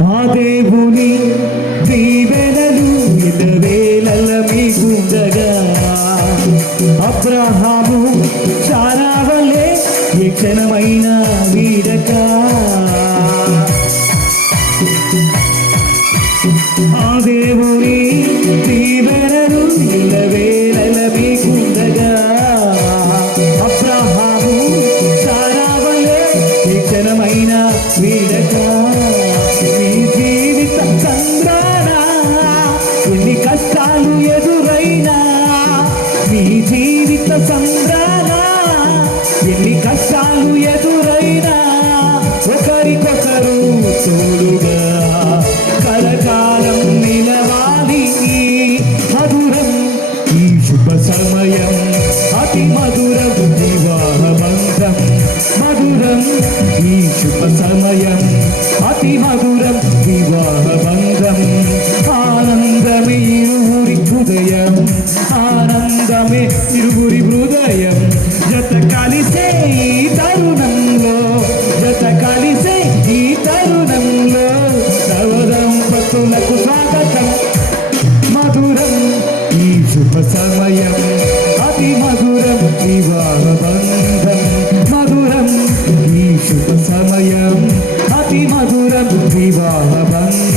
ఆ దేవుని దీవెనలు ఇలవేళల మీకుండగా అబ్రహాము చారావలే వల్లే ఏ క్షణమైన వీడక. ఆ దేవుని దీవెనలు ఇలవేళల మీకుండగా అబ్రహాము చారావలే వల్లే ఏ క్షణమైన వీడకా. కష్టాలు ఎదురైనా మీ జీవిత సంద్రాన ఎన్ని కష్టాలు ఎదురైనా ఒకరికొకరు తోడుగా. కలకాలం నిలవాలి మధురం ఈ శుభ సమయం అతి మధుర వివాహ బంధం మధురం ఈ శుభ సమయం అతి మధుర హృదయం ఆనందమే ఇరువురి హృదయం. జత కలిసే ఈ తరుణంలో జత కలిసే ఈ తరుణంలో సవరం నవదంపతులకు స్వాగతం. మధురం ఈ శుభ సమయం అతి మధురం వివాహ బంధం మధురం ఈ శుభ సమయం అతి మధురం వివాహ బంధం